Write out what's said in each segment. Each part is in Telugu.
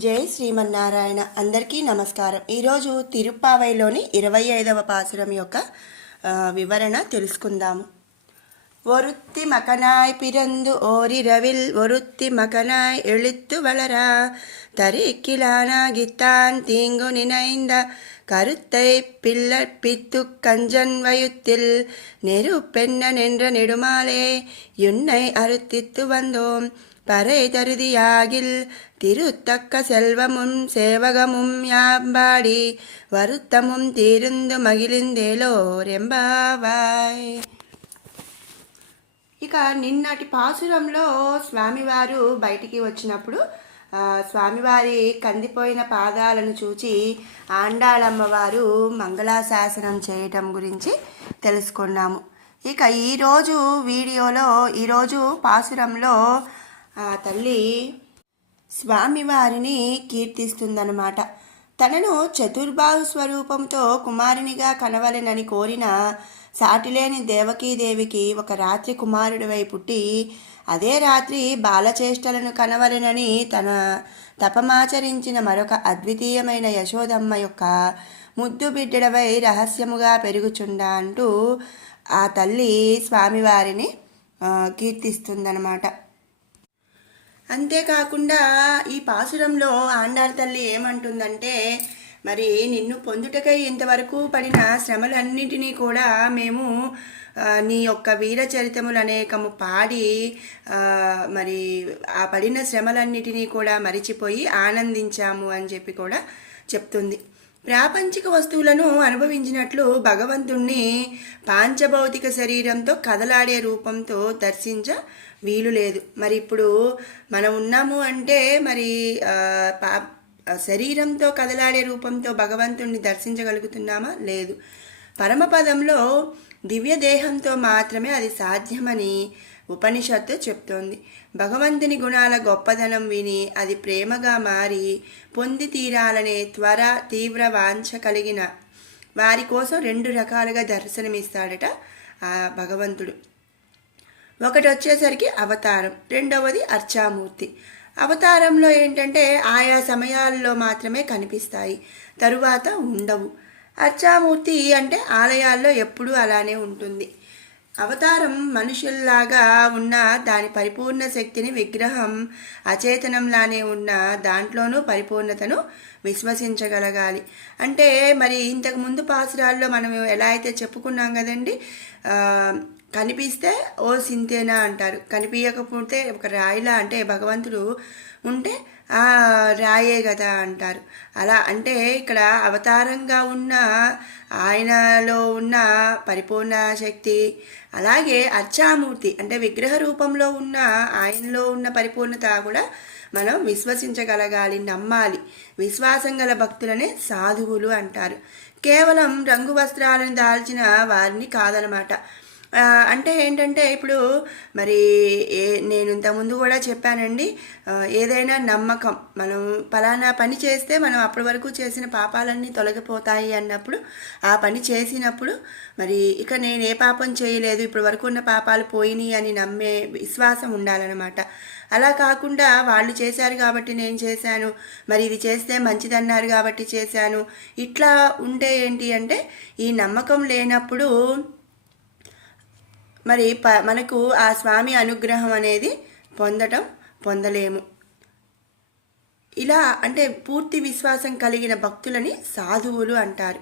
జై శ్రీమన్నారాయణ. అందరికీ నమస్కారం. ఈరోజు తిరుప్పావైలోని 25వ పాసురం యొక్క వివరణ తెలుసుకుందాము. ஒருத்தி மகனாய் பிறந்து ஓரிரவில் ஒருத்தி மகனாய் எழுத்து வளரா தரிக்கிலானாகித்தான் தீங்கு நினைந்த கருத்தை பிள்ளற்பித்து கஞ்சன் வயுத்தில் நெருப்பெண்ண நின்ற நெடுமாலே யுன்னை அறுத்தித்து வந்தோம் பறை தருதியாகில் திருத்தக்க செல்வமும் சேவகமும் யாம்பாடி வருத்தமும் தீருந்து మగిలిందేలోరెంబావాయ్. ఇక నిన్నటి పాసురంలో స్వామివారు బయటికి వచ్చినప్పుడు స్వామివారి కందిపోయిన పాదాలను చూచి ఆండాళమ్మవారు మంగళాశాసనం చేయటం గురించి తెలుసుకున్నాము. ఇక ఈరోజు వీడియోలో ఈరోజు పాసురంలో తల్లి స్వామివారిని కీర్తిస్తుందన్నమాట. తనను చతుర్బాహు స్వరూపంతో కుమారునిగా కనవలెనని కోరిన సాటిలేని దేవకీదేవికి ఒక రాత్రి కుమారుడివై పుట్టి అదే రాత్రి బాలచేష్టలను కనవలెనని తన తపమాచరించిన మరొక అద్వితీయమైన యశోదమ్మ యొక్క ముద్దు బిడ్డడవై రహస్యముగా పెరుగుచుండా అంటూ ఆ తల్లి స్వామివారిని కీర్తిస్తుందన్నమాట. అంతేకాకుండా ఈ పాసురంలో ఆండాళ్ తల్లి ఏమంటుందంటే, మరి నిన్ను పొందుటకై ఇంతవరకు పడిన శ్రమలన్నింటినీ కూడా మేము నీ యొక్క వీరచరితములు అనేకము పాడి మరి ఆ పడిన శ్రమలన్నిటినీ కూడా మరిచిపోయి ఆనందించాము అని చెప్పి కూడా చెప్తుంది. ప్రాపంచిక వస్తువులను అనుభవించినట్లు భగవంతుణ్ణి పాంచభౌతిక శరీరంతో కదలాడే రూపంతో దర్శించ వీలు లేదు. మరి ఇప్పుడు మనం ఉన్నాము అంటే మరి శరీరంతో కదలాడే రూపంతో భగవంతుణ్ణి దర్శించగలుగుతున్నామా? లేదు. పరమపదంలో దివ్య దేహంతో మాత్రమే అది సాధ్యమని ఉపనిషత్తు చెప్తోంది. భగవంతుని గుణాల గొప్పదనం విని అది ప్రేమగా మారి పొంది తీరాలనే తీవ్ర వాంఛ కలిగిన వారి కోసం 2 రకాలుగా దర్శనమిస్తాడట ఆ భగవంతుడు. ఒకటి వచ్చేసరికి అవతారం, రెండవది అర్చామూర్తి. అవతారంలో ఏంటంటే ఆయా సమయాల్లో మాత్రమే కనిపిస్తాయి, తరువాత ఉండవు. అర్చామూర్తి అంటే ఆలయాల్లో ఎప్పుడూ అలానే ఉంటుంది. అవతారం మనుషుల్లాగా ఉన్న దాని పరిపూర్ణ శక్తిని, విగ్రహం అచేతనంలానే ఉన్న దాంట్లోనూ పరిపూర్ణతను విశ్వసించగలగాలి. అంటే మరి ఇంతకు ముందు పాసురాల్లో మనం ఎలా అయితే చెప్పుకున్నాం కదండి, కనిపిస్తే ఓ సింతేనా అంటారు, కనిపించకపోతే ఒక రాయిలా, అంటే భగవంతుడు ఉంటే ఆ రాయే కదా అంటారు. అలా అంటే ఇక్కడ అవతారంగా ఉన్న ఆయనలో ఉన్న పరిపూర్ణ శక్తి, అలాగే అర్చామూర్తి అంటే విగ్రహ రూపంలో ఉన్న ఆయనలో ఉన్న పరిపూర్ణత కూడా మనం విశ్వసించగలగాలి, నమ్మాలి. విశ్వాసం గల భక్తులనే సాధువులు అంటారు. కేవలం రంగు వస్త్రాలను దాల్చిన వారిని కాదనమాట. అంటే ఏంటంటే ఇప్పుడు మరి నేను ఇంతకుముందు కూడా చెప్పానండి, ఏదైనా నమ్మకం, మనం ఫలానా పని చేస్తే మనం అప్పటి వరకు చేసిన పాపాలన్నీ తొలగిపోతాయి అన్నప్పుడు ఆ పని చేసినప్పుడు మరి ఇక నేను ఏ పాపం చేయలేదు, ఇప్పటి వరకు ఉన్న పాపాలు పోయినాయి అని నమ్మే విశ్వాసం ఉండాలన్నమాట. అలా కాకుండా వాళ్ళు చేశారు కాబట్టి నేను చేశాను, మరి ఇది చేస్తే మంచిదన్నారు కాబట్టి చేశాను, ఇట్లా ఉంటే ఏంటి అంటే ఈ నమ్మకం లేనప్పుడు మరి మనకు ఆ స్వామి అనుగ్రహం అనేది పొందలేము. ఇలా అంటే పూర్తి విశ్వాసం కలిగిన భక్తులని సాధువులు అంటారు.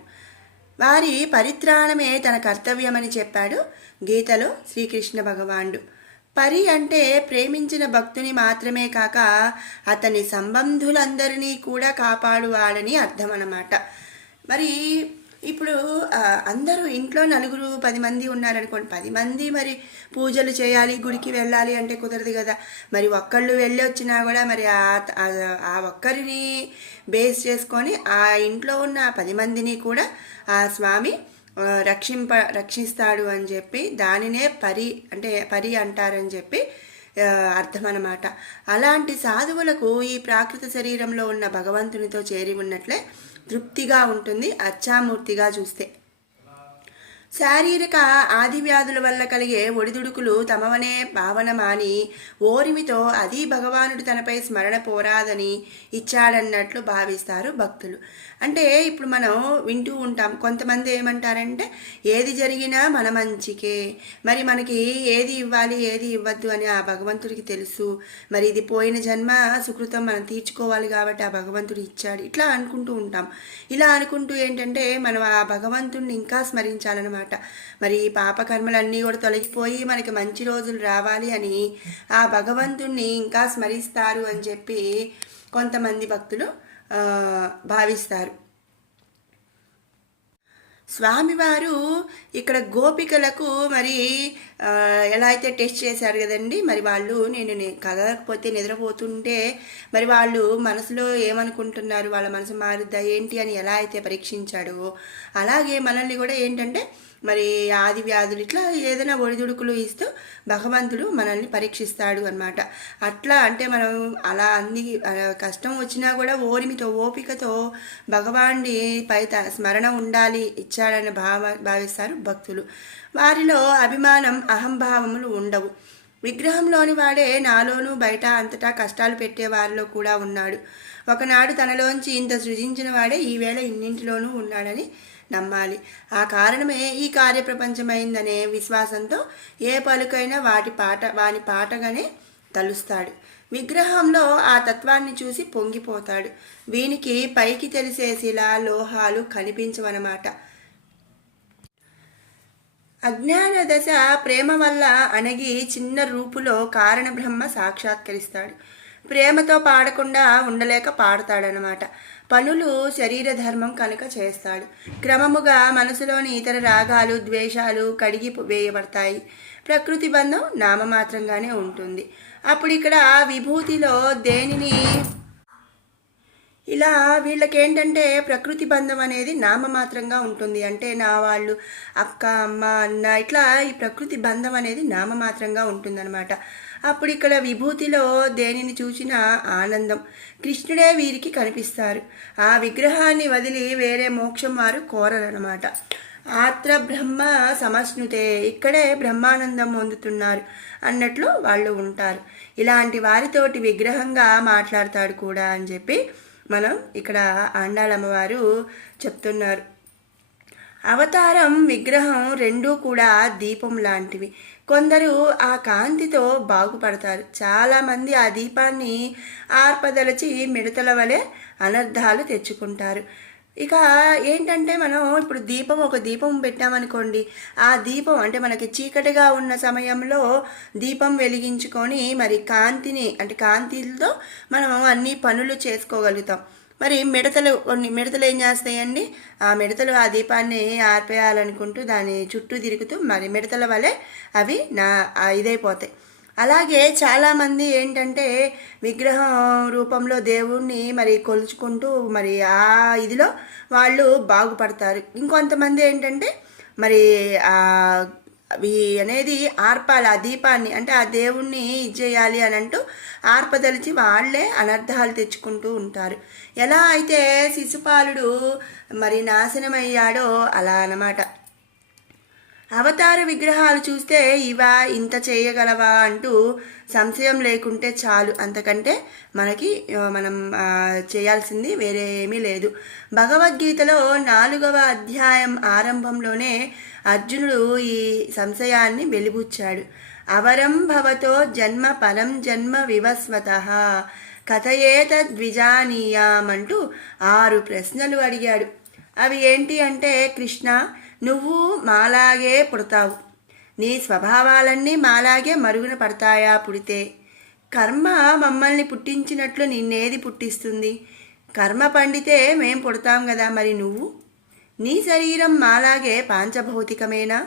వారి పరిత్రాణమే తన కర్తవ్యమని చెప్పాడు గీతలో శ్రీకృష్ణ భగవానుడు. పరి అంటే ప్రేమించిన భక్తుని మాత్రమే కాక అతని సంబంధులందరినీ కూడా కాపాడువాడని అర్థం అన్నమాట. మరి ఇప్పుడు అందరూ ఇంట్లో 9-10 మంది ఉన్నారనుకోండి, 10 మంది మరి పూజలు చేయాలి, గుడికి వెళ్ళాలి అంటే కుదరదు కదా. మరి ఒక్కళ్ళు వెళ్ళి వచ్చినా కూడా మరి ఆ ఒక్కరిని బేస్ చేసుకొని ఆ ఇంట్లో ఉన్న 10 మందిని కూడా ఆ స్వామి రక్షిస్తాడు అని చెప్పి దానినే పరి అంటారని చెప్పి అర్థం అన్నమాట. అలాంటి సాధువులకు ఈ ప్రాకృత శరీరంలో ఉన్న భగవంతునితో చేరి ఉన్నట్లే తృప్తిగా ఉంటుంది అర్చామూర్తిగా చూస్తే. శారీరక ఆది వ్యాధుల వల్ల కలిగే ఒడిదుడుకులు తమవనే భావన మాని ఓరిమితో అది భగవానుడు తనపై స్మరణ పోరాదని ఇచ్చాడన్నట్లు భావిస్తారు భక్తులు. అంటే ఇప్పుడు మనం వింటూ ఉంటాం, కొంతమంది ఏమంటారంటే ఏది జరిగినా మన మంచికే, మరి మనకి ఏది ఇవ్వాలి ఏది ఇవ్వద్దు అని ఆ భగవంతుడికి తెలుసు, మరి ఇది పోయిన జన్మ సుకృతం మనం తీర్చుకోవాలి కాబట్టి ఆ భగవంతుడు ఇచ్చాడు, ఇట్లా అనుకుంటూ ఉంటాం. ఇలా అనుకుంటూ ఏంటంటే మనం ఆ భగవంతుడిని ఇంకా స్మరించాలన్నమాట. మరి ఈ పాపకర్మలన్నీ కూడా తొలగిపోయి మనకి మంచి రోజులు రావాలి అని ఆ భగవంతుణ్ణి ఇంకా స్మరిస్తారు అని చెప్పి కొంతమంది భక్తులు భావిస్తారు. స్వామివారు ఇక్కడ గోపికలకు మరి ఎలా అయితే టెస్ట్ చేశారు కదండి, మరి వాళ్ళు నేను కదలకపోతే నిద్రపోతుంటే మరి వాళ్ళు మనసులో ఏమనుకుంటున్నారు, వాళ్ళ మనసు మారుద్దా ఏంటి అని ఎలా అయితే పరీక్షించాడో అలాగే మనల్ని కూడా ఏంటంటే మరి ఆది వ్యాధులు ఇట్లా ఏదైనా ఒడిదుడుకులు ఇస్తూ భగవంతుడు మనల్ని పరీక్షిస్తాడు అన్నమాట. అట్లా అంటే మనం అలా అన్ని కష్టం వచ్చినా కూడా ఓరిమితో ఓపికతో భగవానుడి పై స్మరణ ఉండాలి, ఇచ్చాడని భావిస్తారు భక్తులు. వారిలో అభిమానం అహంభావములు ఉండవు. విగ్రహంలోని వాడే నాలోనూ బయట అంతటా కష్టాలు పెట్టే వారిలో కూడా ఉన్నాడు. ఒకనాడు తనలోంచి ఇంత సృజించిన వాడే ఈవేళ ఇన్నింటిలోనూ ఉన్నాడని నమ్మాలి. ఆ కారణమే ఈ కార్యప్రపంచమైందనే విశ్వాసంతో ఏ పలుకైనా వాని పాటగానే తలుస్తాడు. విగ్రహంలో ఆ తత్వాన్ని చూసి పొంగిపోతాడు. వీనికి పైకి తెలిసే శిల లోహాలు కనిపించవన్నమాట. అజ్ఞాన దశ ప్రేమ వల్ల అణగి చిన్న రూపులో కారణ బ్రహ్మ సాక్షాత్కరిస్తాడు. ప్రేమతో పాడకుండా ఉండలేక పాడతాడనమాట. పనులు శరీర ధర్మం కనుక చేస్తాడు. క్రమముగా మనసులోని ఇతర రాగాలు ద్వేషాలు కడిగి వేయబడతాయి. ప్రకృతి బంధం నామమాత్రంగానే ఉంటుంది. అప్పుడు ఇక్కడ విభూతిలో దేనిని ఇలా వీళ్ళకేంటంటే ప్రకృతి బంధం అనేది నామమాత్రంగా ఉంటుంది. అంటే నా వాళ్ళు అక్క అమ్మ అన్న ఇట్లా ఈ ప్రకృతి బంధం అనేది నామమాత్రంగా ఉంటుందన్నమాట. అప్పుడు ఇక్కడ విభూతిలో దేనిని చూసినా ఆనందం. కృష్ణుడే వీరికి కనిపిస్తారు. ఆ విగ్రహాన్ని వదిలి వేరే మోక్షం వారు కోరరనమాట. ఆత్ర బ్రహ్మ సమశ్నుతే, ఇక్కడే బ్రహ్మానందం పొందుతున్నారు అన్నట్లు వాళ్ళు ఉంటారు. ఇలాంటి వారితోటి విగ్రహంగా మాట్లాడతాడు కూడా అని చెప్పి మనం ఇక్కడ ఆండాళమ్మవారు చెప్తున్నారు. అవతారం విగ్రహం రెండూ కూడా దీపం లాంటివి. కొందరు ఆ కాంతితో బాగుపడతారు. చాలామంది ఆ దీపాన్ని ఆర్పదలచి మిడతల వలె అనర్థాలు తెచ్చుకుంటారు. ఇక ఏంటంటే మనం ఇప్పుడు ఒక దీపం పెట్టామనుకోండి, ఆ దీపం అంటే మనకి చీకటిగా ఉన్న సమయంలో దీపం వెలిగించుకొని మరి కాంతితో మనం అన్ని పనులు చేసుకోగలుగుతాం. మరి కొన్ని మిడతలు ఏం చేస్తాయండి, ఆ మిడతలు ఆ దీపాన్ని ఆర్పేయాలనుకుంటూ దాని చుట్టూ తిరుగుతూ మరి మిడతల వలె అవి ఇదైపోతాయి. అలాగే చాలామంది ఏంటంటే విగ్రహం రూపంలో దేవుణ్ణి మరి కొలుచుకుంటూ మరి ఆ ఇదిలో వాళ్ళు బాగుపడతారు. ఇంకొంతమంది ఏంటంటే మరి అవి అనేది ఆర్పాలి, ఆ దీపాన్ని అంటే ఆ దేవుణ్ణి ఇచ్చేయాలి అని అంటూ ఆర్పదలిచి వాళ్ళే అనర్థాలు తెచ్చుకుంటూ ఉంటారు. ఎలా అయితే శిశుపాలుడు మరి నాశనమయ్యాడో అలా అన్నమాట. అవతార విగ్రహాలు చూస్తే ఇవా ఇంత చేయగలవా అంటూ సంశయం లేకుంటే చాలు. అంతకంటే మనం చేయాల్సింది వేరే ఏమీ లేదు. భగవద్గీతలో 4వ అధ్యాయం ఆరంభంలోనే అర్జునుడు ఈ సంశయాన్ని వెలిబుచ్చాడు. అవరం భవతో జన్మ పరం జన్మ వివస్వతః కథయేతద్విజానీయామంటూ 6 ప్రశ్నలు అడిగాడు. అవి ఏంటి అంటే, కృష్ణ, నువ్వు మాలాగే పుడతావు, నీ స్వభావాలన్నీ మాలాగే మరుగున పడతాయా పుడితే? కర్మ మమ్మల్ని పుట్టించినట్లు నిన్నేది పుట్టిస్తుంది? కర్మ పండితే మేం పుడతాం కదా, మరి నీ శరీరం మాలాగే పాంచభౌతికమేనా?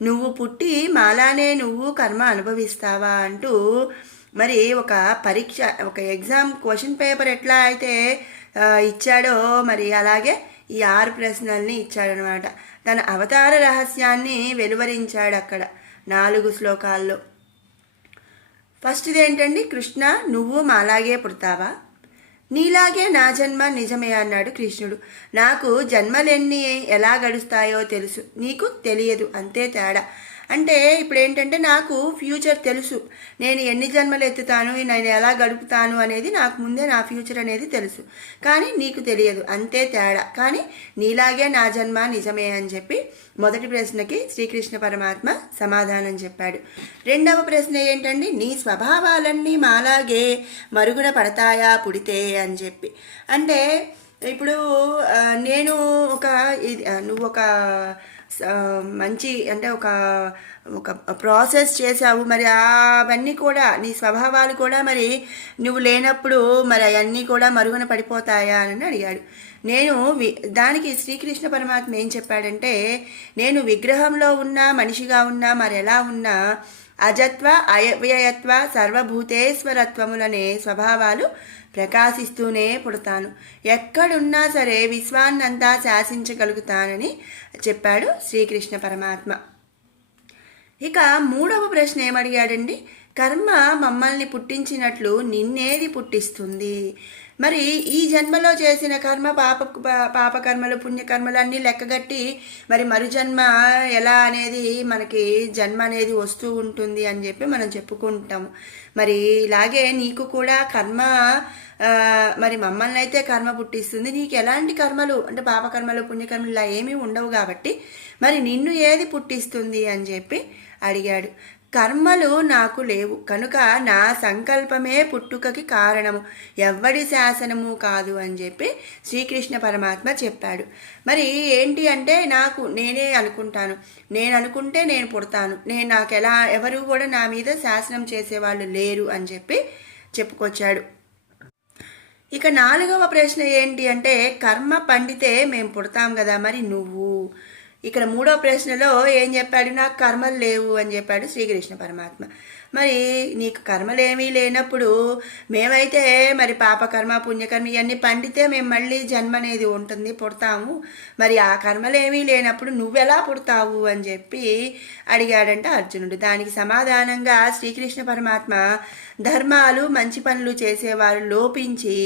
నువ్వు పుట్టి మాలానే నువ్వు కర్మ అనుభవిస్తావా అంటూ మరి ఒక పరీక్ష, ఒక ఎగ్జామ్ క్వశ్చన్ పేపర్ ఎట్లా అయితే ఇచ్చాడో మరి అలాగే ఈ 6 ప్రశ్నల్ని ఇచ్చాడనమాట. తన అవతార రహస్యాన్ని వెలువరించాడు అక్కడ 4 శ్లోకాల్లో. ఫస్ట్ది ఏంటండి, కృష్ణ, నువ్వు మాలాగే పుడతావా? నీలాగే నా జన్మ నిజమే అన్నాడు కృష్ణుడు. నాకు జన్మలెన్ని ఎలా గడుస్తాయో తెలుసు, నీకు తెలియదు, అంతే తేడా. అంటే ఇప్పుడు ఏంటంటే నాకు ఫ్యూచర్ తెలుసు, నేను ఎన్ని జన్మలు ఎత్తుతాను, నేను ఎలా గడుపుతాను అనేది నాకు ముందే నా ఫ్యూచర్ అనేది తెలుసు, కానీ నీకు తెలియదు, అంతే తేడా. కానీ నీలాగే నా జన్మ నిజమే అని చెప్పి మొదటి ప్రశ్నకి శ్రీకృష్ణ పరమాత్మ సమాధానం చెప్పాడు. రెండవ ప్రశ్న ఏంటండి, నీ స్వభావాలన్నీ మాలాగే మరుగున పడతాయా పుడితే అని చెప్పి. అంటే ఇప్పుడు నేను ఒక నువ్వు ఒక మంచి అంటే ఒక ఒక ప్రాసెస్ చేసావు, మరి అవన్నీ కూడా నీ స్వభావాలు కూడా మరి నువ్వు లేనప్పుడు మరి అవన్నీ కూడా మరుగున పడిపోతాయా అని అడిగాడు. నేను దానికి శ్రీకృష్ణ పరమాత్మ ఏం చెప్పాడంటే, నేను విగ్రహంలో ఉన్నా మనిషిగా ఉన్నా మరి ఎలా ఉన్నా అజత్వ అవ్యయత్వ సర్వభూతేశ్వరత్వములనే స్వభావాలు ప్రకాశిస్తూనే పుడతాను, ఎక్కడున్నా సరే విశ్వాన్నంతా శాసించగలుగుతానని చెప్పాడు శ్రీకృష్ణ పరమాత్మ. ఇక మూడవ ప్రశ్న ఏమడిగాడండి, కర్మ మమ్మల్ని పుట్టించినట్లు నిన్నేది పుట్టిస్తుంది? మరి ఈ జన్మలో చేసిన కర్మ పాపకర్మలు పుణ్యకర్మలు అన్నీ లెక్కగట్టి మరి మరు జన్మ ఎలా అనేది మనకి జన్మ అనేది వస్తూ ఉంటుంది అని చెప్పి మనం చెప్పుకుంటాము. మరి ఇలాగే నీకు కూడా కర్మ మరి మమ్మల్ని అయితే కర్మ పుట్టిస్తుంది, నీకు ఎలాంటి కర్మలు అంటే పాపకర్మలు పుణ్యకర్మలు ఇలా ఏమీ ఉండవు కాబట్టి మరి నిన్ను ఏది పుట్టిస్తుంది అని చెప్పి అడిగాడు. కర్మలు నాకు లేవు కనుక నా సంకల్పమే పుట్టుకకి కారణము, ఎవ్వడి శాసనము కాదు అని చెప్పి శ్రీకృష్ణ పరమాత్మ చెప్పాడు. మరి ఏంటి అంటే నేనే అనుకుంటాను, నేను అనుకుంటే నేను పుడతాను, నాకు ఎవరు కూడా నా మీద శాసనం చేసేవాళ్ళు లేరు అని చెప్పి చెప్పుకొచ్చాడు. ఇక నాలుగవ ప్రశ్న ఏంటి అంటే, కర్మ పండితే మేము పుడతాం కదా, మరి నువ్వు ఇక్కడ మూడో ప్రశ్నలో ఏం చెప్పాడు, నాకు కర్మలు లేవు అని చెప్పాడు శ్రీకృష్ణ పరమాత్మ. మరి నీకు కర్మలు ఏమీ లేనప్పుడు మేమైతే మరి పాపకర్మ పుణ్యకర్మ ఇవన్నీ పండితే మేము మళ్ళీ జన్మ అనేది ఉంటుంది, పుడతాము, మరి ఆ కర్మలు ఏమీ లేనప్పుడు నువ్వెలా పుడతావు అని చెప్పి అడిగాడంట అర్జునుడు. దానికి సమాధానంగా శ్రీకృష్ణ పరమాత్మ, ధర్మాలు మంచి పనులు చేసేవారు లోపించి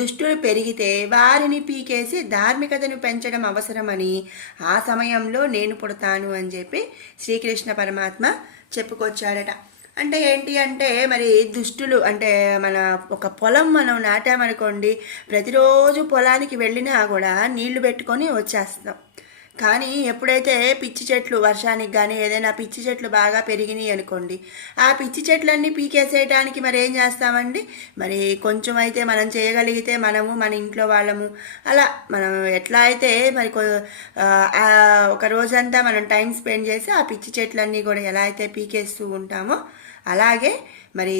దుష్టులు పెరిగితే వారిని పీకేసి ధార్మికతను పెంచడం అవసరమని ఆ సమయంలో నేను పుడతాను అని చెప్పి శ్రీకృష్ణ పరమాత్మ చెప్పుకొచ్చాడట. అంటే ఏంటి అంటే మరి దుష్టులు అంటే మన ఒక పొలం మనం నాటామనుకోండి, ప్రతిరోజు పొలానికి వెళ్ళినా కూడా నీళ్లు పెట్టుకొని వచ్చేస్తాం. కానీ ఎప్పుడైతే పిచ్చి చెట్లు వర్షానికి కానీ ఏదైనా పిచ్చి చెట్లు బాగా పెరిగినాయి అనుకోండి, ఆ పిచ్చి చెట్లన్నీ పీకేసేయడానికి మరి ఏం చేస్తామండి, మరి కొంచెం అయితే మనం చేయగలిగితే మనము మన ఇంట్లో వాళ్ళము అలా మనం ఎట్లా అయితే మరి ఒక రోజంతా మనం టైం స్పెండ్ చేసి ఆ పిచ్చి చెట్లన్నీ కూడా ఎలా అయితే పీకేస్తూ ఉంటామో అలాగే మరి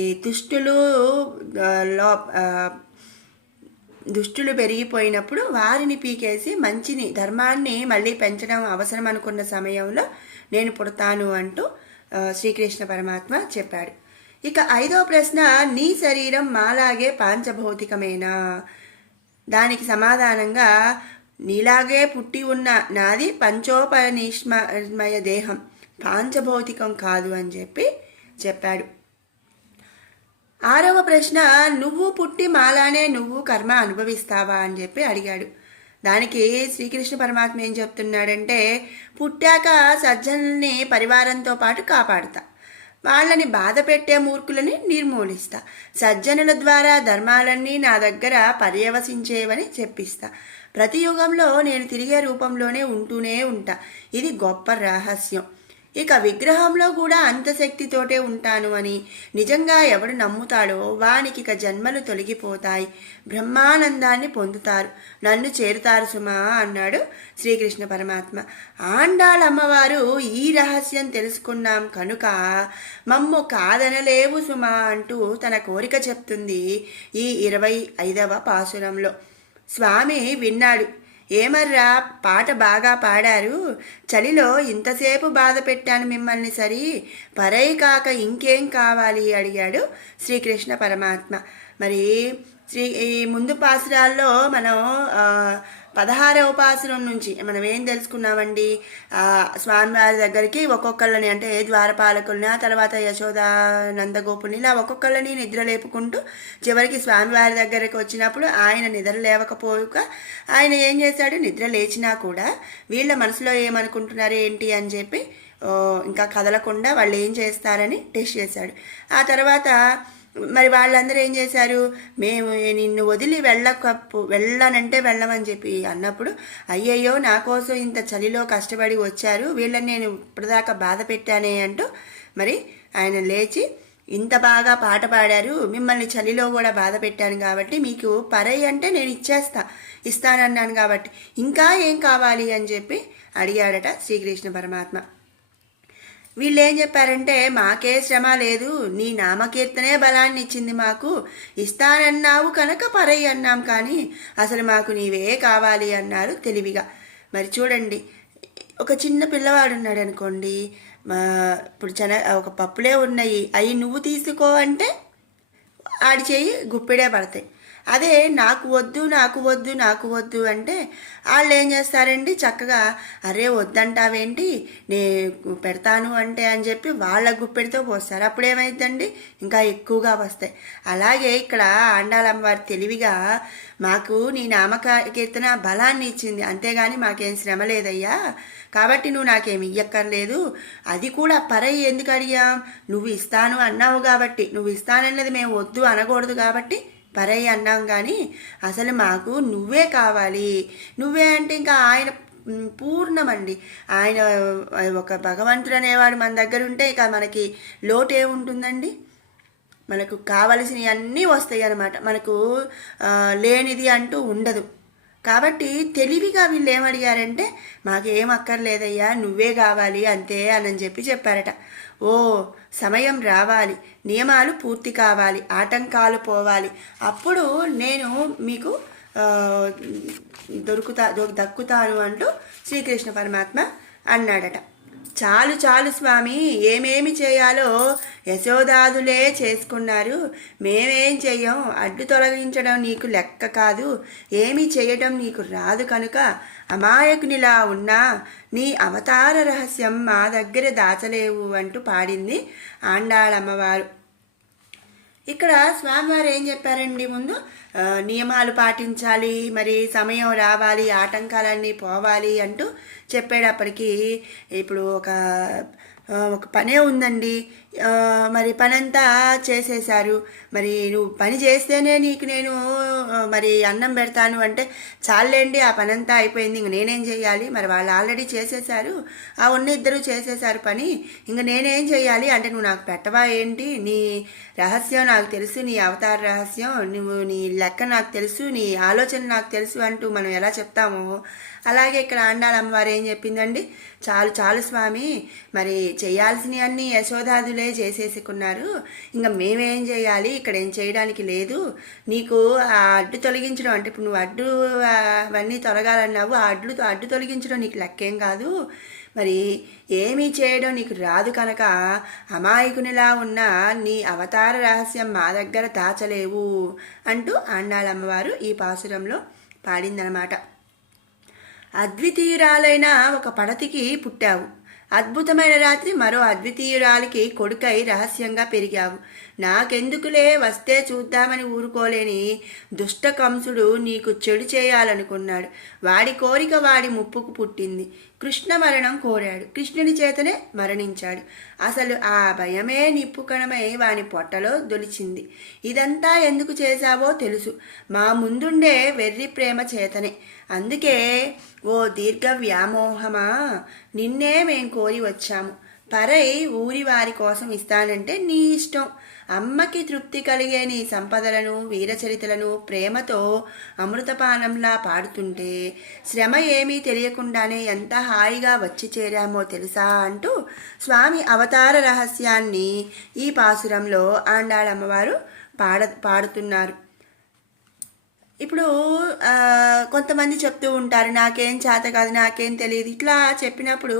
దుష్టులు పెరిగిపోయినప్పుడు వారిని పీకేసి మంచిని ధర్మాన్ని మళ్ళీ పెంచడం అవసరం అనుకున్న సమయంలో నేను పుడతాను అంటూ శ్రీకృష్ణ పరమాత్మ చెప్పాడు. ఇక ఐదవ ప్రశ్న, నీ శరీరం మాలాగే పాంచభౌతికమేనా? దానికి సమాధానంగా, నీలాగే పుట్టి ఉన్న నాది పంచోపనిష్మయ దేహం, పాంచభౌతికం కాదు అని చెప్పాడు. ఆరవ ప్రశ్న, నువ్వు పుట్టి మాలానే నువ్వు కర్మ అనుభవిస్తావా అని చెప్పి అడిగాడు. దానికి శ్రీకృష్ణ పరమాత్మ ఏం చెప్తున్నాడంటే, పుట్టాక సజ్జనుల్ని పరివారంతో పాటు కాపాడుతా, వాళ్ళని బాధ పెట్టే మూర్ఖులని నిర్మూలిస్తా, సజ్జనుల ద్వారా ధర్మాలన్నీ నా దగ్గర పర్యవసించేవని చెప్పిస్తా, ప్రతి యుగంలో నేను తిరిగే రూపంలోనే ఉంటూనే ఉంటా, ఇది గొప్ప రహస్యం. ఇక విగ్రహంలో కూడా అంతశక్తితోటే ఉంటాను అని నిజంగా ఎవడు నమ్ముతాడో వానికి ఇక జన్మలు తొలగిపోతాయి, బ్రహ్మానందాన్ని పొందుతారు, నన్ను చేరుతారు సుమా అన్నాడు శ్రీకృష్ణ పరమాత్మ. ఆండాళ్ అమ్మవారు ఈ రహస్యం తెలుసుకున్నాం కనుక మమ్ము కాదనలేవు సుమా అంటూ తన కోరిక చెప్తుంది ఈ 25వ పాసురంలో. స్వామి విన్నాడు. ఏమర్రా, పాట బాగా పాడారు, చలిలో ఇంతసేపు బాధ పెట్టాను మిమ్మల్ని, సరి పరై కాక ఇంకేం కావాలి అడిగాడు శ్రీకృష్ణ పరమాత్మ. మరి ఈ ముందు పాసురాల్లో మనం 16వ పాసురం నుంచి మనం ఏం తెలుసుకున్నామండి? స్వామివారి దగ్గరికి ఒక్కొక్కళ్ళని, అంటే ద్వారపాలకుల్ని, ఆ తర్వాత యశోద నందగోపుని, ఇలా ఒక్కొక్కళ్ళని నిద్ర లేపుకుంటూ చివరికి స్వామివారి దగ్గరికి వచ్చినప్పుడు ఆయన నిద్ర లేవకపోక ఆయన ఏం చేశాడు? నిద్ర లేచినా కూడా వీళ్ళ మనసులో ఏమనుకుంటున్నారు ఏంటి అని చెప్పి ఇంకా కదలకుండా వాళ్ళు ఏం చేస్తారని టెస్ట్ చేశాడు. ఆ తర్వాత మరి వాళ్ళందరూ ఏం చేశారు? మేము నిన్ను వదిలి వెళ్ళనంటే వెళ్ళమని చెప్పి అన్నప్పుడు, అయ్యయ్యో నా కోసం ఇంత చలిలో కష్టపడి వచ్చారు, వీళ్ళని నేను ఇప్పటిదాకా బాధ పెట్టానే అంటూ మరి ఆయన లేచి, ఇంత బాగా పాట పాడారు, మిమ్మల్ని చలిలో కూడా బాధ పెట్టాను కాబట్టి మీకు పరై అంటే నేను ఇస్తానన్నాను కాబట్టి ఇంకా ఏం కావాలి అని చెప్పి అడిగాడట శ్రీకృష్ణ పరమాత్మ. వీళ్ళు ఏం చెప్పారంటే, మాకే శ్రమ లేదు, నీ నామకీర్తనే బలాన్ని ఇచ్చింది, మాకు ఇస్తానన్నావు కనుక పరై అన్నాం, కానీ అసలు మాకు నీవే కావాలి అన్నారు తెలివిగా. మరి చూడండి, ఒక చిన్న పిల్లవాడు ఉన్నాడు అనుకోండి, ఇప్పుడు ఒక పప్పులే ఉన్నాయి, అవి నువ్వు తీసుకో అంటే ఆడి చేయి గుప్పిడే పడతాయి. అదే నాకు వద్దు నాకు వద్దు నాకు వద్దు అంటే వాళ్ళు ఏం చేస్తారండి? చక్కగా అరే వద్దంటావేంటి, నేను పెడతాను అంటే అని చెప్పి వాళ్ళ గుప్పెడితో పోస్తారు. అప్పుడు ఏమైందండి? ఇంకా ఎక్కువగా వస్తాయి. అలాగే ఇక్కడ ఆండాళమ్మవారి తెలివిగా మాకు నీ నామకీర్తన బలాన్ని ఇచ్చింది, అంతేగాని మాకేం శ్రమ లేదయ్యా, కాబట్టి నువ్వు నాకేమి ఇయ్యక్కర్లేదు. అది కూడా పరై ఎందుకు అడిగాం? నువ్వు ఇస్తాను అన్నావు కాబట్టి, నువ్వు ఇస్తానన్నది మేము వద్దు అనకూడదు కాబట్టి పరై అన్నాం, కానీ అసలు మాకు నువ్వే కావాలి. నువ్వే అంటే ఇంకా ఆయన పూర్ణమండి. ఆయన ఒక భగవంతుడు అనేవాడు మన దగ్గర ఉంటే ఇక మనకి లోటు ఏముంటుందండి? మనకు కావలసినవి అన్నీ వస్తాయి అన్నమాట, మనకు లేనిది అంటూ ఉండదు. కాబట్టి తెలివిగా వీళ్ళు ఏమడిగారంటే, మాకేం అక్కర్లేదయ్యా, నువ్వే కావాలి అంతే అని చెప్పారట. ఓ సమయం రావాలి, నియమాలు పూర్తి కావాలి, ఆటంకాలు పోవాలి, అప్పుడు నేను మీకు దక్కుతాను అంటూ శ్రీకృష్ణ పరమాత్మ అన్నాడట. చాలు చాలు స్వామి, ఏమేమి చేయాలో యశోదాదులే చేసుకున్నారు, మేమేం చెయ్యం, అడ్డు తొలగించడం నీకు లెక్క కాదు, ఏమి చేయడం నీకు రాదు కనుక అమాయకునిలా ఉన్నా నీ అవతార రహస్యం మా దగ్గర దాచలేవు అంటూ పాడింది ఆండాళమ్మవారు. ఇక్కడ స్వామివారు ఏం చెప్పారండి? ముందు నియమాలు పాటించాలి, మరి సమయం రావాలి, ఆటంకాలన్నీ పోవాలి అంటూ చెప్పేటప్పటికీ ఇప్పుడు ఒక పనే ఉందండి, మరి పనంతా చేసేశారు, మరి నువ్వు పని చేస్తేనే నీకు నేను మరి అన్నం పెడతాను అంటే, చాలండి ఆ పనంతా అయిపోయింది, ఇంక నేనేం చేయాలి, మరి వాళ్ళు ఆల్రెడీ చేసేశారు, ఆ ఇద్దరు చేసేశారు పని, ఇంక నేనేం చేయాలి అంటే నువ్వు నాకు పెట్టవా ఏంటి? నీ రహస్యం నాకు తెలుసు, నీ అవతార రహస్యం, నువ్వు నీ లెక్క నాకు తెలుసు, నీ ఆలోచన నాకు తెలుసు అంటూ మనం ఎలా చెప్తామో అలాగే ఇక్కడ ఆండాళమ్మవారు ఏం చెప్పిందండి? చాలు చాలు స్వామి, మరి చేయాల్సినవి అన్నీ యశోదాదులే చేసేసుకున్నారు, ఇంకా మేమేం చేయాలి, ఇక్కడ ఏం చేయడానికి లేదు, నీకు ఆ అడ్డు తొలగించడం అంటే ఇప్పుడు నువ్వు అవన్నీ తొలగాలన్నావు, ఆ అడ్డు తొలగించడం నీకు లెక్కేం కాదు, మరి ఏమీ చేయడం నీకు రాదు కనుక అమాయకునిలా ఉన్న నీ అవతార రహస్యం మా దగ్గర దాచలేవు అంటూ ఆండాళమ్మవారు ఈ పాసురంలో పాడిందనమాట. అద్వితీయురాలైన ఒక పడతికి పుట్టావు, అద్భుతమైన రాత్రి మరో అద్వితీయురాలికి కొడుకై రహస్యంగా పెరిగావు, నాకెందుకులే వస్తే చూద్దామని ఊరుకోలేని దుష్ట కంసుడు నీకు చెడు చేయాలనుకున్నాడు, వాడి కోరిక వాడి ముప్పుకు పుట్టింది, కృష్ణ మరణం కోరాడు, కృష్ణుని చేతనే మరణించాడు, అసలు ఆ భయమే నిప్పుకణమై వాని పొట్టలో దొలిచింది, ఇదంతా ఎందుకు చేశావో తెలుసు, మా ముందుండే వెర్రి ప్రేమ చేతనే, అందుకే ఓ దీర్ఘ వ్యామోహమా నిన్నే మేం కోరి వచ్చాము, పరై ఊరి వారి కోసం ఇస్తానంటే నీ ఇష్టం, అమ్మకి తృప్తి కలిగే నీ సంపదలను వీరచరితలను ప్రేమతో అమృతపానంలా పాడుతుంటే శ్రమ ఏమీ తెలియకుండానే ఎంత హాయిగా వచ్చి చేరామో తెలుసా అంటూ స్వామి అవతార రహస్యాన్ని ఈ పాసురంలో ఆండాళమ్మవారు పాడుతున్నారు. ఇప్పుడు కొంతమంది చెప్తూ ఉంటారు, నాకేం చేత కాదు, నాకేం తెలియదు, ఇట్లా చెప్పినప్పుడు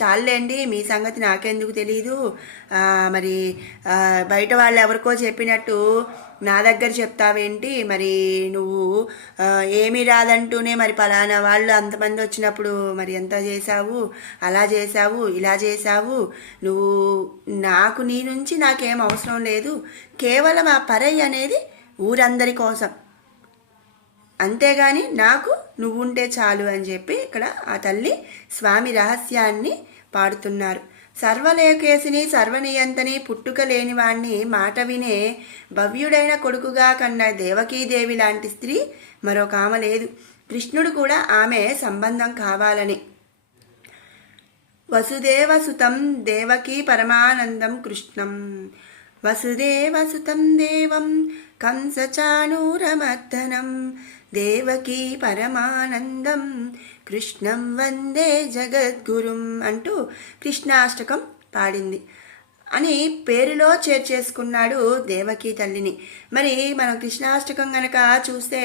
చాలేండి మీ సంగతి నాకెందుకు తెలియదు, మరి బయట వాళ్ళు ఎవరికో చెప్పినట్టు నా దగ్గర చెప్తావేంటి మరి నువ్వు ఏమీ రాదంటూనే మరి పలానా వాళ్ళు అంతమంది వచ్చినప్పుడు మరి ఎంత చేశావు, అలా చేశావు, ఇలా చేశావు, నువ్వు నాకు నీ నుంచి నాకేం అవసరం లేదు, కేవలం ఆ పరై అనేది ఊరందరి కోసం, అంతేగాని నాకు నువ్వుంటే చాలు అని చెప్పి ఇక్కడ ఆ తల్లి స్వామి రహస్యాన్ని పాడుతున్నారు. సర్వలేకేసిని సర్వనియంతని పుట్టుక లేనివాణ్ణి మాట వినే భవ్యుడైన కొడుకుగా కన్న దేవకీదేవి లాంటి స్త్రీ మరొక ఆమె లేదు. కృష్ణుడు కూడా ఆమె సంబంధం కావాలని. వసుదేవసుతం దేవకీ పరమానందం కృష్ణం వసుదేవసుతం దేవం కంసచాణూరమర్దనం దేవకీ పరమానందం కృష్ణం వందే జగద్గురుం అంటూ కృష్ణాష్టకం పాడింది అని పేరులో చేర్చేసుకున్నాడు దేవకీ తల్లిని. మరి మనం కృష్ణాష్టకం గనక చూస్తే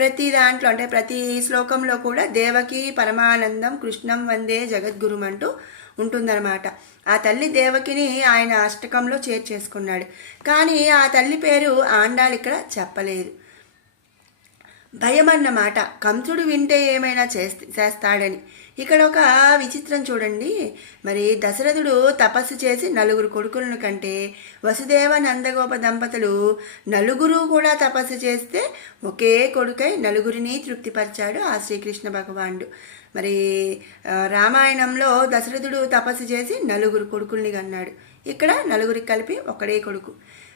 ప్రతి దాంట్లో అంటే ప్రతి శ్లోకంలో కూడా దేవకీ పరమానందం కృష్ణం వందే జగద్గురుం అంటూ ఉంటుందన్నమాట. ఆ తల్లి దేవకిని ఆయన అష్టకంలో చేర్చేసుకున్నాడు. కానీ ఆ తల్లి పేరు ఆండాళ్ళు ఇక్కడ చెప్పలేదు. భయం అన్నమాట, కంసుడు వింటే ఏమైనా చేస్తాడని. ఇక్కడ ఒక విచిత్రం చూడండి. మరి దశరథుడు తపస్సు చేసి 9 కొడుకులను కంటే వసుదేవ నందగోప దంపతులు 9 కూడా తపస్సు చేస్తే ఒకే కొడుకై 9 తృప్తిపరిచాడు ఆ శ్రీకృష్ణ భగవానుడు. మరి రామాయణంలో దశరథుడు తపస్సు చేసి 9 కొడుకుల్ని కన్నాడు. ఇక్కడ 9 కలిపి ఒకడే కొడుకు.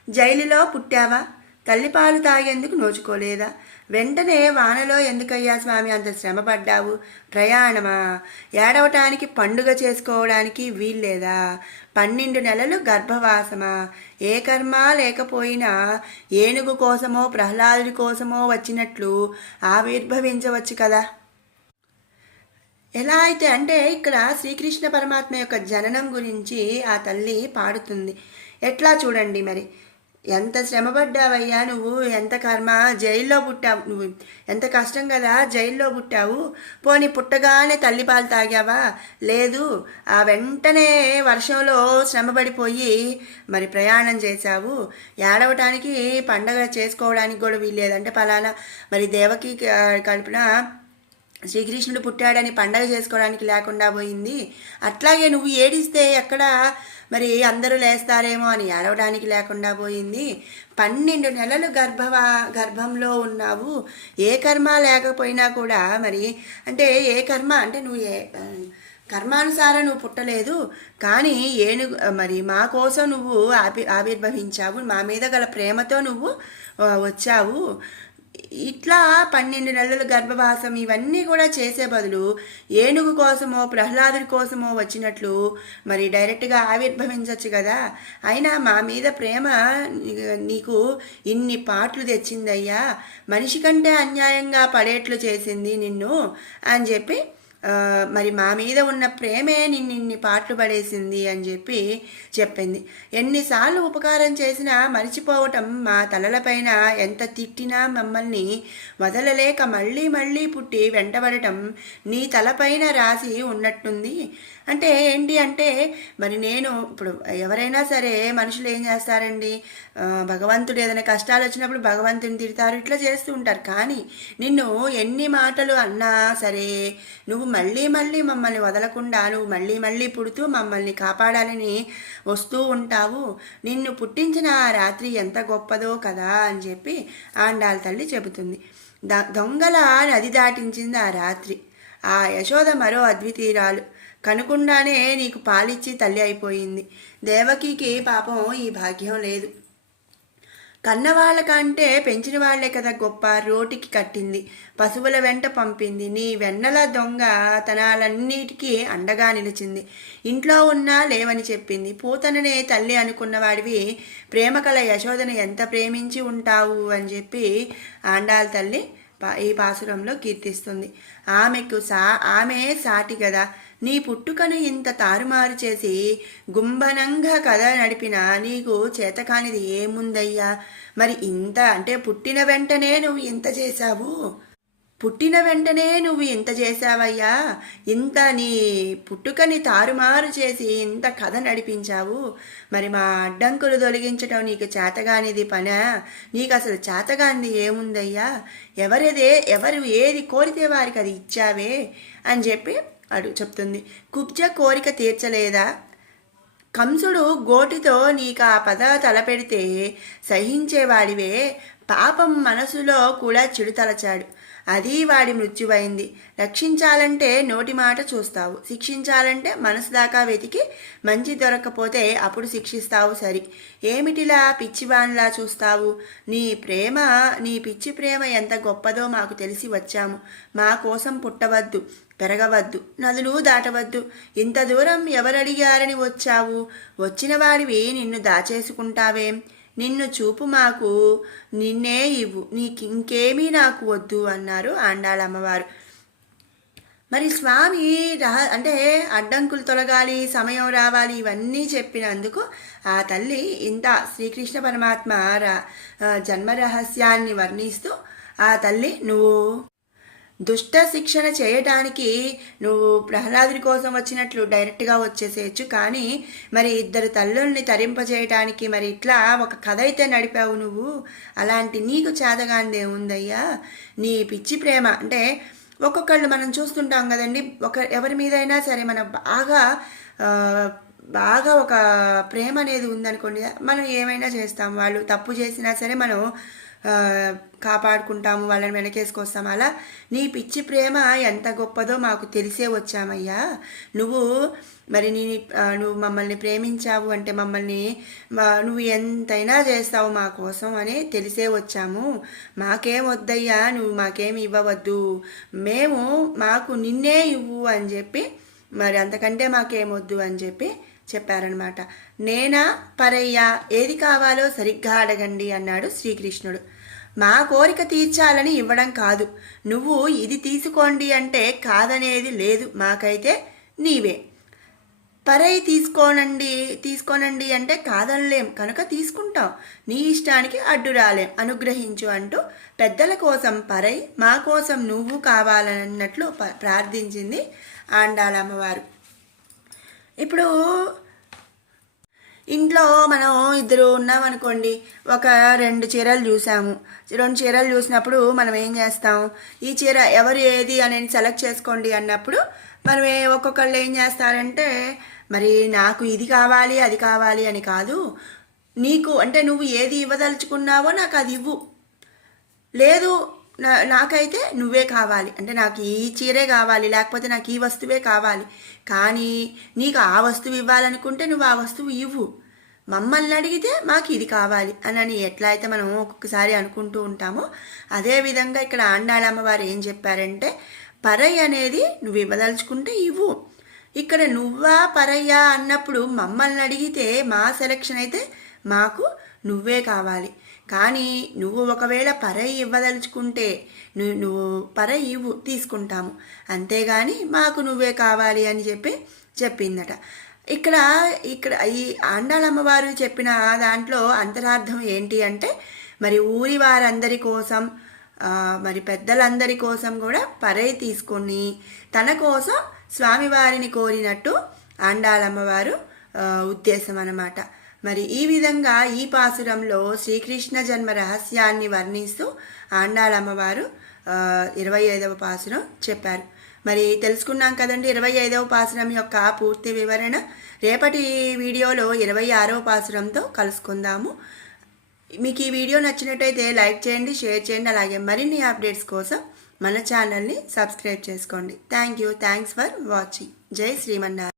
జైలులో పుట్టావా, తల్లిపాలు తాగేందుకు నోచుకోలేదా, వెంటనే వానలో ఎందుకయ్యా స్వామి అంత శ్రమ పడ్డావు, ప్రయాణమా, ఏడవటానికి పండుగ చేసుకోవడానికి వీల్లేదా, 12 నెలలు గర్భవాసమా, ఏ కర్మ లేకపోయినా ఏనుగు కోసమో ప్రహ్లాదుడి కోసమో వచ్చినట్లు ఆవిర్భవించవచ్చు కదా. ఎలా అయితే అంటే ఇక్కడ శ్రీకృష్ణ పరమాత్మ యొక్క జననం గురించి ఆ తల్లి పాడుతుంది. ఎట్లా చూడండి, మరి ఎంత శ్రమపడ్డావయ్యా నువ్వు, ఎంత కర్మ, జైల్లో పుట్టావు, నువ్వు ఎంత కష్టం కదా జైల్లో పుట్టావు, పోనీ పుట్టగానే తల్లిపాలు తాగావా, లేదు ఆ వెంటనే వర్షంలో శ్రమపడిపోయి మరి ప్రయాణం చేశావు, ఏడవటానికి పండగ చేసుకోవడానికి కూడా వీల్లేదంటే పలానా మరి దేవకి కల్పన శ్రీకృష్ణుడు పుట్టాడని పండగ చేసుకోవడానికి లేకుండా పోయింది. అట్లాగే నువ్వు ఏడిస్తే ఎక్కడ మరి అందరూ లేస్తారేమో అని ఏడవడానికి లేకుండా పోయింది. 12 నెలలు గర్భంలో ఉన్నావు, ఏ కర్మ లేకపోయినా కూడా మరి అంటే ఏ కర్మ అంటే నువ్వు కర్మానుసారం నువ్వు పుట్టలేదు, కానీ ఏనుగు మరి మా కోసం నువ్వు ఆవిర్భవించావు, మా మీద గల ప్రేమతో నువ్వు వచ్చావు. ఇట్లా 12 నెలల గర్భవాసం ఇవన్నీ కూడా చేసే బదులు ఏనుగు కోసమో ప్రహ్లాదుడి కోసమో వచ్చినట్లు మరి డైరెక్ట్గా ఆవిర్భవించవచ్చు కదా. అయినా మా మీద ప్రేమ నీకు ఇన్ని పాటలు తెచ్చిందయ్యా, మనిషి కంటే అన్యాయంగా పడేట్లు చేసింది నిన్ను అని చెప్పి మరి మా మీద ఉన్న ప్రేమే నిన్నిన్ని పాటలు పడేసింది అని చెప్పి చెప్పింది. ఎన్నిసార్లు ఉపకారం చేసినా మరిచిపోవటం, మా తలలపైన ఎంత తిట్టినా మమ్మల్ని వదలలేక మళ్ళీ మళ్ళీ పుట్టి వెంటబడటం నీ తలపైన రాసి ఉన్నట్టుంది. అంటే ఏంటి అంటే మరి నేను ఇప్పుడు ఎవరైనా సరే మనుషులు ఏం చేస్తారండి, భగవంతుడు ఏదైనా కష్టాలు వచ్చినప్పుడు భగవంతుని తిడతారు, ఇట్లా చేస్తూ ఉంటారు. కానీ నిన్ను ఎన్ని మాటలు అన్నా సరే నువ్వు మళ్ళీ మళ్ళీ మమ్మల్ని వదలకుండా నువ్వు మళ్ళీ మళ్ళీ పుడుతూ మమ్మల్ని కాపాడాలని వస్తూ ఉంటావు. నిన్ను పుట్టించిన ఆ రాత్రి ఎంత గొప్పదో కదా అని చెప్పి ఆండాళ్ళ తల్లి చెబుతుంది. దొంగల నది దాటించింది ఆ రాత్రి. ఆ యశోద మరో అద్వితీయురాలు, కనుకుండానే నీకు పాలిచ్చి తల్లి అయిపోయింది. దేవకికి పాపం ఈ భాగ్యం లేదు. కన్నవాళ్ళకంటే పెంచిన వాళ్లే కదా గొప్ప. రోటికి కట్టింది, పశువుల వెంట పంపింది, నీ వెన్నెల దొంగతనాలన్నిటికీ అండగా నిలిచింది, ఇంట్లో ఉన్నా లేవని చెప్పింది. పూతననే తల్లి అనుకున్నవాడివి ప్రేమ కల యశోదను ఎంత ప్రేమించి ఉంటావు అని చెప్పి ఆండాళ్ళ తల్లి ఈ పాసురంలో కీర్తిస్తుంది. ఆమె సాటి కదా, నీ పుట్టుకను ఇంత తారుమారు చేసి గుంభనంగా కథ నడిపిన నీకు చేతకానిది ఏముందయ్యా. మరి ఇంత అంటే పుట్టిన వెంటనే నువ్వు ఇంత చేశావు, పుట్టిన వెంటనే నువ్వు ఇంత చేశావయ్యా, ఇంత నీ పుట్టుకని తారుమారు చేసి ఇంత కథ నడిపించావు. మరి మా అడ్డంకులు తొలగించటం నీకు చేతగానిది పనా? నీకు అసలు చేతగానిది ఏముందయ్యా? ఎవరు ఏది కోరితే వారికి అది ఇచ్చావే అని చెప్పి చెప్తుంది. కుబ్జ కోరిక తీర్చలేదా? కంసుడు గోటితో నీకు ఆ పద తలపెడితే సహించేవాడివే. పాపం మనసులో కూడా చెడు తలచాడు, అది వాడి మృత్యువైంది. రక్షించాలంటే నోటి మాట చూస్తావు, శిక్షించాలంటే మనసు దాకా వెతికి మంచి దొరక్కపోతే అప్పుడు శిక్షిస్తావు. సరి, ఏమిటిలా పిచ్చివాన్లా చూస్తావు? నీ పిచ్చి ప్రేమ ఎంత గొప్పదో మాకు తెలిసి వచ్చాము. మా కోసం పుట్టవద్దు, పెరగవద్దు, నదులు దాటవద్దు. ఇంత దూరం ఎవరడిగారని వచ్చావు? వచ్చిన వాడివి నిన్ను దాచేసుకుంటావేం? నిన్ను చూపు మాకు, నిన్నే ఇవ్వు, ఇంకేమీ నాకు వద్దు అన్నారు ఆండాళమ్మవారు. మరి స్వామి అంటే అడ్డంకులు తొలగాలి, సమయం రావాలి, ఇవన్నీ చెప్పినందుకు ఆ తల్లి ఇంత శ్రీకృష్ణ పరమాత్మ జన్మ రహస్యాన్ని వర్ణిస్తూ ఆ తల్లి నువ్వు దుష్ట శిక్షణ చేయటానికి నువ్వు ప్రహ్లాదుని కోసం వచ్చినట్లు డైరెక్ట్గా వచ్చేసేయచ్చు, కానీ మరి ఇద్దరు తల్లుల్ని తరింపజేయటానికి మరి ఇట్లా ఒక కథ అయితే నడిపావు నువ్వు. అలాంటి నీకు చేతగాందేముందయ్యా? నీ పిచ్చి ప్రేమ అంటే ఒక్కొక్కళ్ళు మనం చూస్తుంటాం కదండి, ఎవరి మీదైనా సరే మన బాగా ఒక ప్రేమ అనేది ఉందనుకోండి, మనం ఏమైనా చేస్తాం. వాళ్ళు తప్పు చేసినా సరే మనం కాపాడుకుంటాము, వాళ్ళని వెనకేసుకొస్తాము. అలా నీ పిచ్చి ప్రేమ ఎంత గొప్పదో మాకు తెలిసే వచ్చామయ్యా. నువ్వు మమ్మల్ని ప్రేమించావు అంటే నువ్వు ఎంతైనా చేస్తావు మా కోసం అని తెలిసే వచ్చాము. మాకేం వద్దయ్యా, నువ్వు మాకేమి ఇవ్వవద్దు, మాకు నిన్నే ఇవ్వు అని చెప్పి, మరి అంతకంటే మాకేమొద్దు అని చెప్పి చెప్పారనమాట. నేనా పరయ్యా, ఏది కావాలో సరిగ్గా అడగండి అన్నాడు శ్రీకృష్ణుడు. మా కోరిక తీర్చాలని ఇవ్వడం కాదు, నువ్వు ఇది తీసుకోండి అంటే కాదనేది లేదు, మాకైతే నీవే. పరై తీసుకోనండి అంటే కాదనలేం కనుక తీసుకుంటాం, నీ ఇష్టానికి అడ్డు రాలేం, అనుగ్రహించు అంటూ పెద్దల కోసం పరై, మా కోసం నువ్వు కావాలన్నట్లు ప్రార్థించింది ఆండాళమ్మవారు. ఇప్పుడు ఇంట్లో మనం ఇద్దరు ఉన్నామనుకోండి, ఒక 2 చీరలు చూసాము. 2 చీరలు చూసినప్పుడు మనం ఏం చేస్తాం? ఈ చీర ఎవరు ఏది అనేది సెలెక్ట్ చేసుకోండి అన్నప్పుడు మనం ఒక్కొక్కళ్ళు ఏం చేస్తారంటే, మరి నాకు ఇది కావాలి అది కావాలి అని కాదు, నీకు అంటే నువ్వు ఏది ఇవ్వదలుచుకున్నావో నాకు అది ఇవ్వు, లేదు నాకైతే నువ్వే కావాలి అంటే నాకు ఈ చీరే కావాలి, లేకపోతే నాకు ఈ వస్తువే కావాలి, కానీ నీకు ఆ వస్తువు ఇవ్వాలనుకుంటే నువ్వు ఆ వస్తువు ఇవ్వు, మమ్మల్ని అడిగితే మాకు ఇది కావాలి అని ఎట్లా అయితే మనం ఒక్కొక్కసారి అనుకుంటూ ఉంటామో, అదేవిధంగా ఇక్కడ ఆండాళమ్మవారు ఏం చెప్పారంటే, పరై అనేది నువ్వు ఇవ్వదలుచుకుంటే ఇవ్వు. ఇక్కడ నువ్వా పరయ్యా అన్నప్పుడు మమ్మల్ని అడిగితే మా సెలెక్షన్ అయితే మాకు నువ్వే కావాలి, కానీ నువ్వు ఒకవేళ పరై ఇవ్వదలుచుకుంటే నువ్వు పరై ఇవ్వు, తీసుకుంటాము, అంతేగాని మాకు నువ్వే కావాలి అని చెప్పిందట. ఇక్కడ ఈ ఆండాళమ్మవారు చెప్పిన దాంట్లో అంతరార్థం ఏంటి అంటే, మరి ఊరి వారందరి కోసం మరి పెద్దలందరి కోసం కూడా పరై తీసుకొని తన కోసం స్వామివారిని కోరినట్టు ఆండాళమ్మవారు ఉద్దేశం అన్నమాట. మరి ఈ విధంగా ఈ పాసురంలో శ్రీకృష్ణ జన్మ రహస్యాన్ని వర్ణిస్తూ ఆండాళమ్మవారు 25వ పాసురం చెప్పారు. మరి తెలుసుకున్నాం కదండి 25వ పాసురం యొక్క పూర్తి వివరణ. రేపటి వీడియోలో 26వ పాసురంతో కలుసుకుందాము. మీకు ఈ వీడియో నచ్చినట్టయితే లైక్ చేయండి, షేర్ చేయండి, అలాగే మరిన్ని అప్డేట్స్ కోసం మన ఛానల్ని సబ్స్క్రైబ్ చేసుకోండి. Thanks for watching. జై శ్రీమన్నారాయణ.